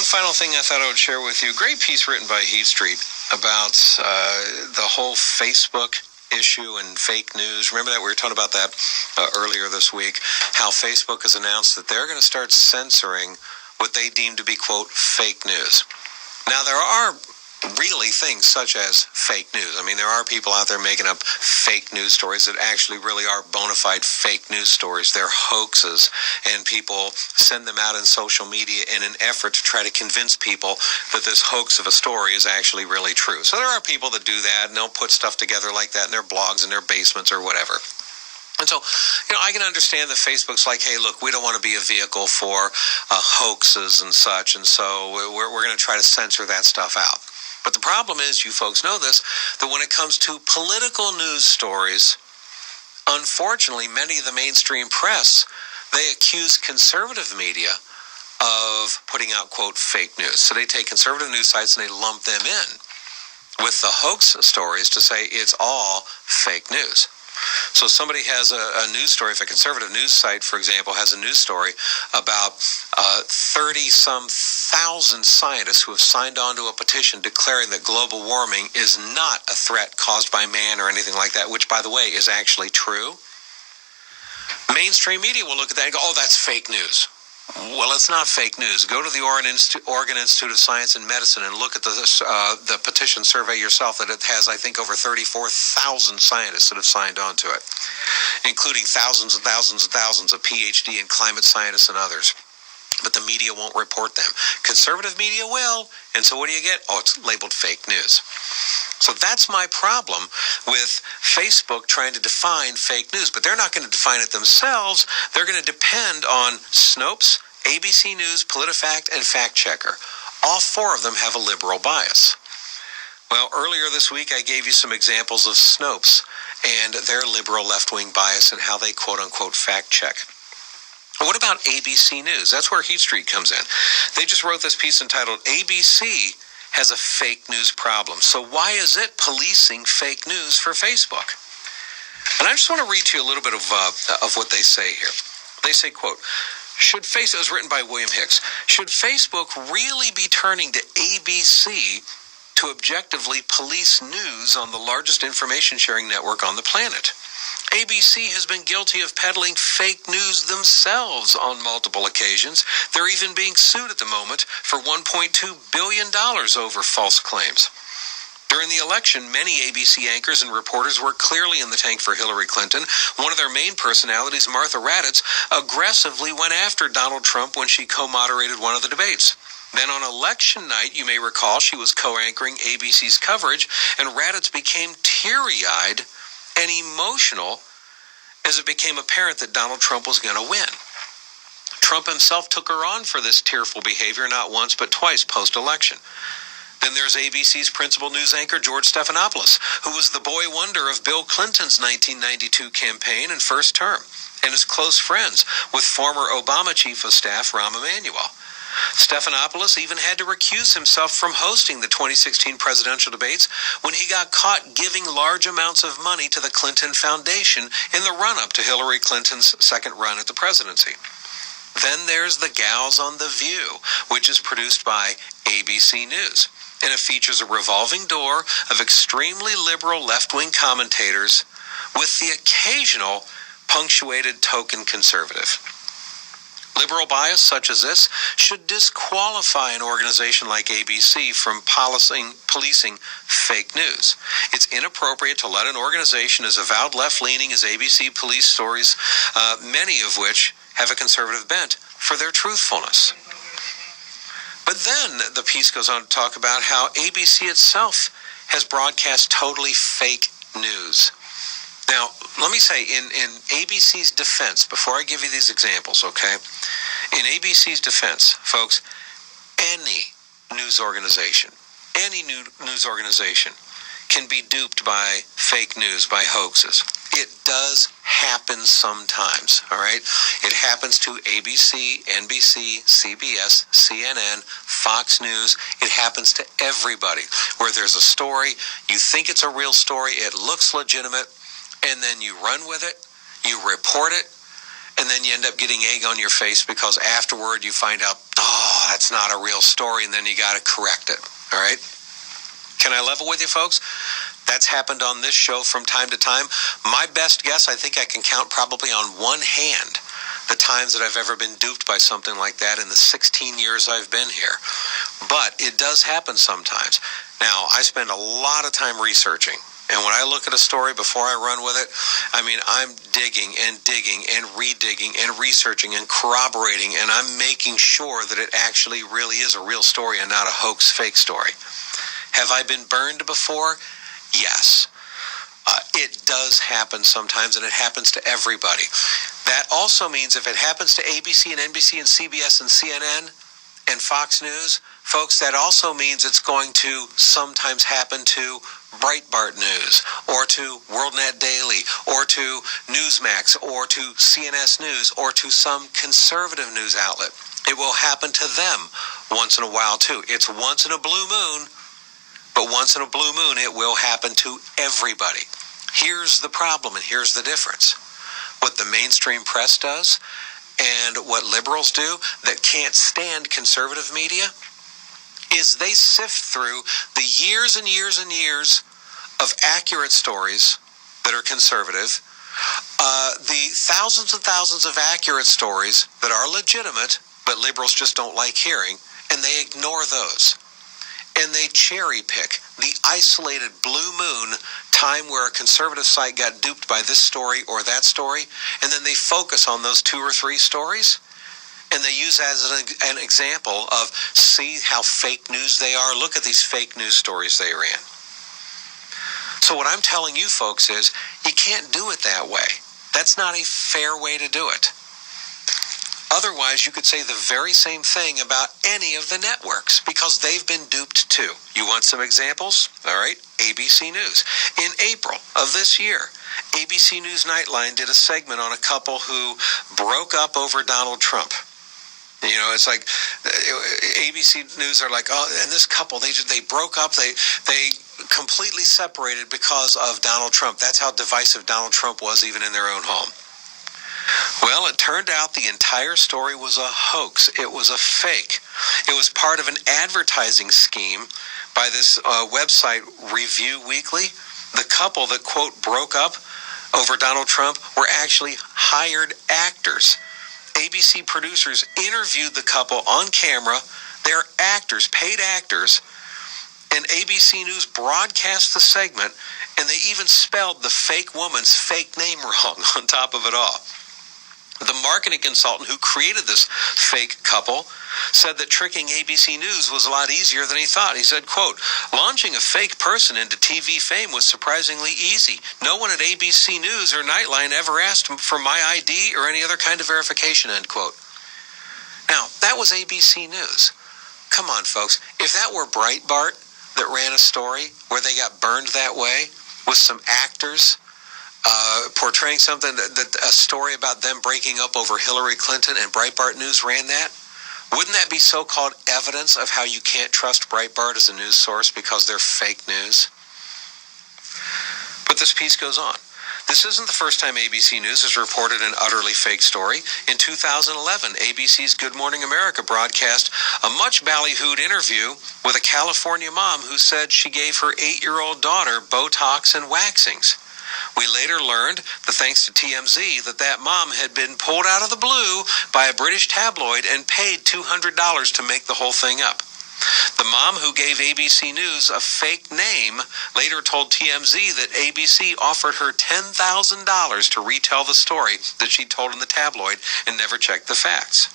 One final thing I thought I would share with you. Great piece written by Heat Street about the whole Facebook issue and fake news. Remember that we were talking about that earlier this week, how Facebook has announced that they're going to start censoring what they deem to be, quote, fake news. Now, there are really things such as fake news. I mean, there are people out there making up fake news stories that actually really are bona fide fake news stories. They're hoaxes, and people send them out in social media in an effort to try to convince people that this hoax of a story is actually really true. So there are people that do that, and they'll put stuff together like that in their blogs, in their basements, or whatever. And so, I can understand that Facebook's like, hey, look, we don't want to be a vehicle for hoaxes and such, and so we're going to try to censor that stuff out. But the problem is, you folks know this, that when it comes to political news stories, unfortunately, many of the mainstream press, they accuse conservative media of putting out, quote, fake news. So they take conservative news sites and they lump them in with the hoax stories to say it's all fake news. So somebody has a news story, if a conservative news site, for example, has a news story about 30-some thousand scientists who have signed on to a petition declaring that global warming is not a threat caused by man or anything like that, which, by the way, is actually true. Mainstream media will look at that and go, oh, that's fake news. Well, it's not fake news. Go to the Oregon Institute of Science and Medicine and look at the petition survey yourself. That it has, I think, over 34,000 scientists that have signed on to it, including thousands and thousands and thousands of PhD and climate scientists and others. But the media won't report them. Conservative media will, and so what do you get? Oh, it's labeled fake news. So that's my problem with Facebook trying to define fake news. But they're not going to define it themselves. They're going to depend on Snopes, ABC News, PolitiFact, and Fact Checker. All four of them have a liberal bias. Well, earlier this week I gave you some examples of Snopes and their liberal left-wing bias and how they quote-unquote fact-check. What about ABC News? That's where Heat Street comes in. They just wrote this piece entitled, ABC has a fake news problem. So why is it policing fake news for Facebook? And I just want to read to you a little bit of what they say here. They say, quote, should Facebook, it was written by William Hicks, should Facebook really be turning to ABC to objectively police news on the largest information sharing network on the planet? ABC has been guilty of peddling fake news themselves on multiple occasions. They're even being sued at the moment for $1.2 billion over false claims. During the election, many ABC anchors and reporters were clearly in the tank for Hillary Clinton. One of their main personalities, Martha Raddatz, aggressively went after Donald Trump when she co-moderated one of the debates. Then on election night, you may recall, she was co-anchoring ABC's coverage, and Raddatz became teary-eyed and emotional as it became apparent that Donald Trump was going to win. Trump himself took her on for this tearful behavior not once but twice post-election. Then there's ABC's principal news anchor, George Stephanopoulos, who was the boy wonder of Bill Clinton's 1992 campaign and first term, and is close friends with former Obama chief of staff, Rahm Emanuel. Stephanopoulos even had to recuse himself from hosting the 2016 presidential debates when he got caught giving large amounts of money to the Clinton Foundation in the run-up to Hillary Clinton's second run at the presidency. Then there's The Gals on The View, which is produced by ABC News, and it features a revolving door of extremely liberal left-wing commentators with the occasional punctuated token conservative. Liberal bias such as this should disqualify an organization like ABC from policing fake news. It's inappropriate to let an organization as avowed left-leaning as ABC police stories, many of which have a conservative bent, for their truthfulness. But then the piece goes on to talk about how ABC itself has broadcast totally fake news. Now, let me say, in ABC's defense, before I give you these examples, okay? In ABC's defense, folks, any news organization can be duped by fake news, by hoaxes. It does happen sometimes, all right? It happens to ABC, NBC, CBS, CNN, Fox News. It happens to everybody. Where there's a story, you think it's a real story, it looks legitimate, and then you run with it, you report it, and then you end up getting egg on your face because afterward you find out, oh, that's it's not a real story, and then you got to correct it. All right? Can I level with you, folks? That's happened on this show from time to time. My best guess, I think I can count probably on one hand the times that I've ever been duped by something like that in the 16 years I've been here. But it does happen sometimes. Now, I spend a lot of time researching. And when I look at a story before I run with it, I mean, I'm digging and redigging and researching and corroborating, and I'm making sure that it actually really is a real story and not a hoax, fake story. Have I been burned before? Yes. It does happen sometimes, and it happens to everybody. That also means if it happens to ABC and NBC and CBS and CNN and Fox News, folks, that also means it's going to sometimes happen to Breitbart News or to WorldNet Daily or to Newsmax or to CNS News or to some conservative news outlet. It will happen to them once in a while, too. It's once in a blue moon, but once in a blue moon, it will happen to everybody. Here's the problem, and here's the difference. What the mainstream press does and what liberals do that can't stand conservative media is they sift through the years and years and years of accurate stories that are conservative, the thousands and thousands of accurate stories that are legitimate, but liberals just don't like hearing, and they ignore those. And they cherry pick the isolated blue moon time where a conservative site got duped by this story or that story, and then they focus on those 2 or 3 stories, and they use as an example of, see how fake news they are? Look at these fake news stories they ran. So what I'm telling you folks is, you can't do it that way. That's not a fair way to do it. Otherwise, you could say the very same thing about any of the networks because they've been duped too. You want some examples? All right, ABC News. In April of this year, ABC News Nightline did a segment on a couple who broke up over Donald Trump. You know, it's like ABC News are like, oh, and this couple, they broke up. They completely separated because of Donald Trump. That's how divisive Donald Trump was even in their own home. Well, it turned out the entire story was a hoax. It was a fake. It was part of an advertising scheme by this website, Review Weekly. The couple that, quote, broke up over Donald Trump were actually hired actors. ABC producers interviewed the couple on camera. They're actors, paid actors. And ABC News broadcast the segment, and they even spelled the fake woman's fake name wrong on top of it all. The marketing consultant who created this fake couple said that tricking ABC News was a lot easier than he thought. He said, quote, launching a fake person into TV fame was surprisingly easy. No one at ABC News or Nightline ever asked for my ID or any other kind of verification, end quote. Now, that was ABC News. Come on, folks. If that were Breitbart that ran a story where they got burned that way with some actors portraying something, that a story about them breaking up over Hillary Clinton, and Breitbart News ran that, wouldn't that be so-called evidence of how you can't trust Breitbart as a news source because they're fake news? But this piece goes on. This isn't the first time ABC News has reported an utterly fake story. In 2011, ABC's Good Morning America broadcast a much ballyhooed interview with a California mom who said she gave her 8-year-old daughter Botox and waxings. We later learned, thanks to TMZ, that mom had been pulled out of the blue by a British tabloid and paid $200 to make the whole thing up. The mom who gave ABC News a fake name later told TMZ that ABC offered her $10,000 to retell the story that she told in the tabloid and never checked the facts.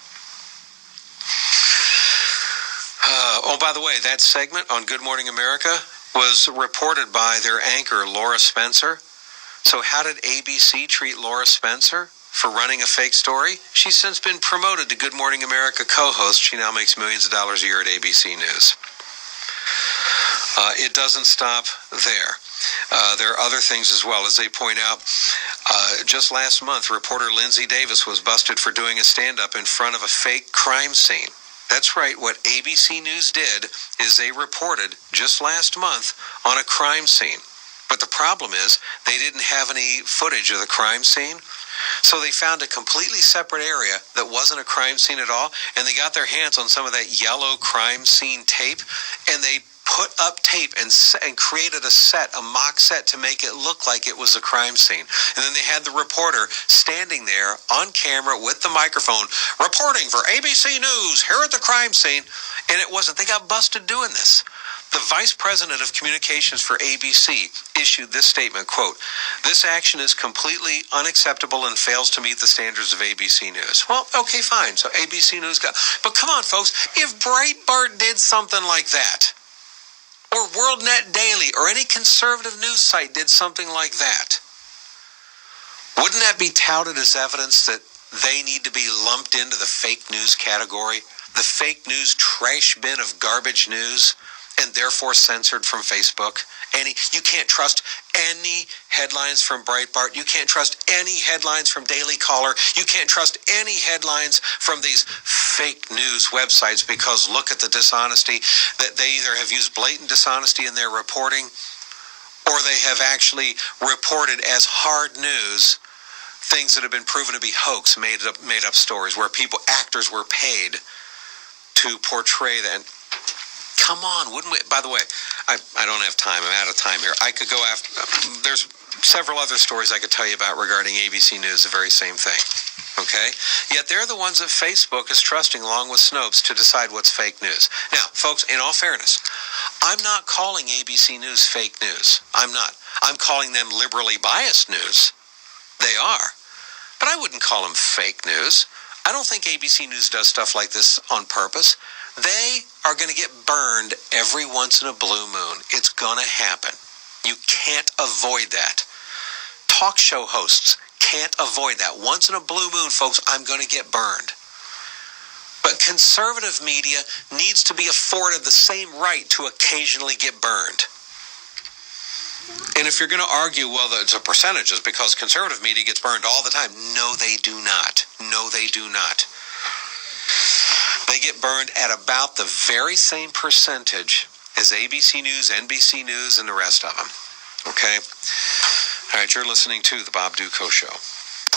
Oh, by the way, that segment on Good Morning America was reported by their anchor, Laura Spencer. So how did ABC treat Laura Spencer for running a fake story? She's since been promoted to Good Morning America co-host. She now makes millions of dollars a year at ABC News. It doesn't stop there. There are other things as well. As they point out, just last month, reporter Lindsay Davis was busted for doing a stand-up in front of a fake crime scene. That's right. What ABC News did is they reported just last month on a crime scene. But the problem is they didn't have any footage of the crime scene. So they found a completely separate area that wasn't a crime scene at all, and they got their hands on some of that yellow crime scene tape, and they put up tape and created a mock set to make it look like it was a crime scene. And then they had the reporter standing there on camera with the microphone, reporting for ABC News here at the crime scene, and it wasn't. They got busted doing this. The vice president of communications for ABC issued this statement, quote, "This action is completely unacceptable and fails to meet the standards of ABC News." Well, okay, fine. So ABC News got, but come on, folks, if Breitbart did something like that, or WorldNet Daily, or any conservative news site did something like that, wouldn't that be touted as evidence that they need to be lumped into the fake news category, the fake news trash bin of garbage news, and therefore censored from Facebook? You can't trust any headlines from Breitbart. You can't trust any headlines from Daily Caller. You can't trust any headlines from these fake news websites, because look at the dishonesty that they either have used blatant dishonesty in their reporting, or they have actually reported as hard news things that have been proven to be hoax, made up stories where actors were paid to portray that. Come on, wouldn't we? By the way, I don't have time. I'm out of time here. I could go after. There's several other stories I could tell you about regarding ABC News, the very same thing. Okay? Yet they're the ones that Facebook is trusting, along with Snopes, to decide what's fake news. Now, folks, in all fairness, I'm not calling ABC News fake news. I'm not. I'm calling them liberally biased news. They are. But I wouldn't call them fake news. I don't think ABC News does stuff like this on purpose. They are going to get burned every once in a blue moon. It's going to happen. You can't avoid that. Talk show hosts can't avoid that. Once in a blue moon, folks, I'm going to get burned. But conservative media needs to be afforded the same right to occasionally get burned. And if you're going to argue, well, it's a percentage, it's because conservative media gets burned all the time. No, they do not. No, they do not. They get burned at about the very same percentage as ABC News, NBC News, and the rest of them. Okay? All right, you're listening to The Bob Duco Show.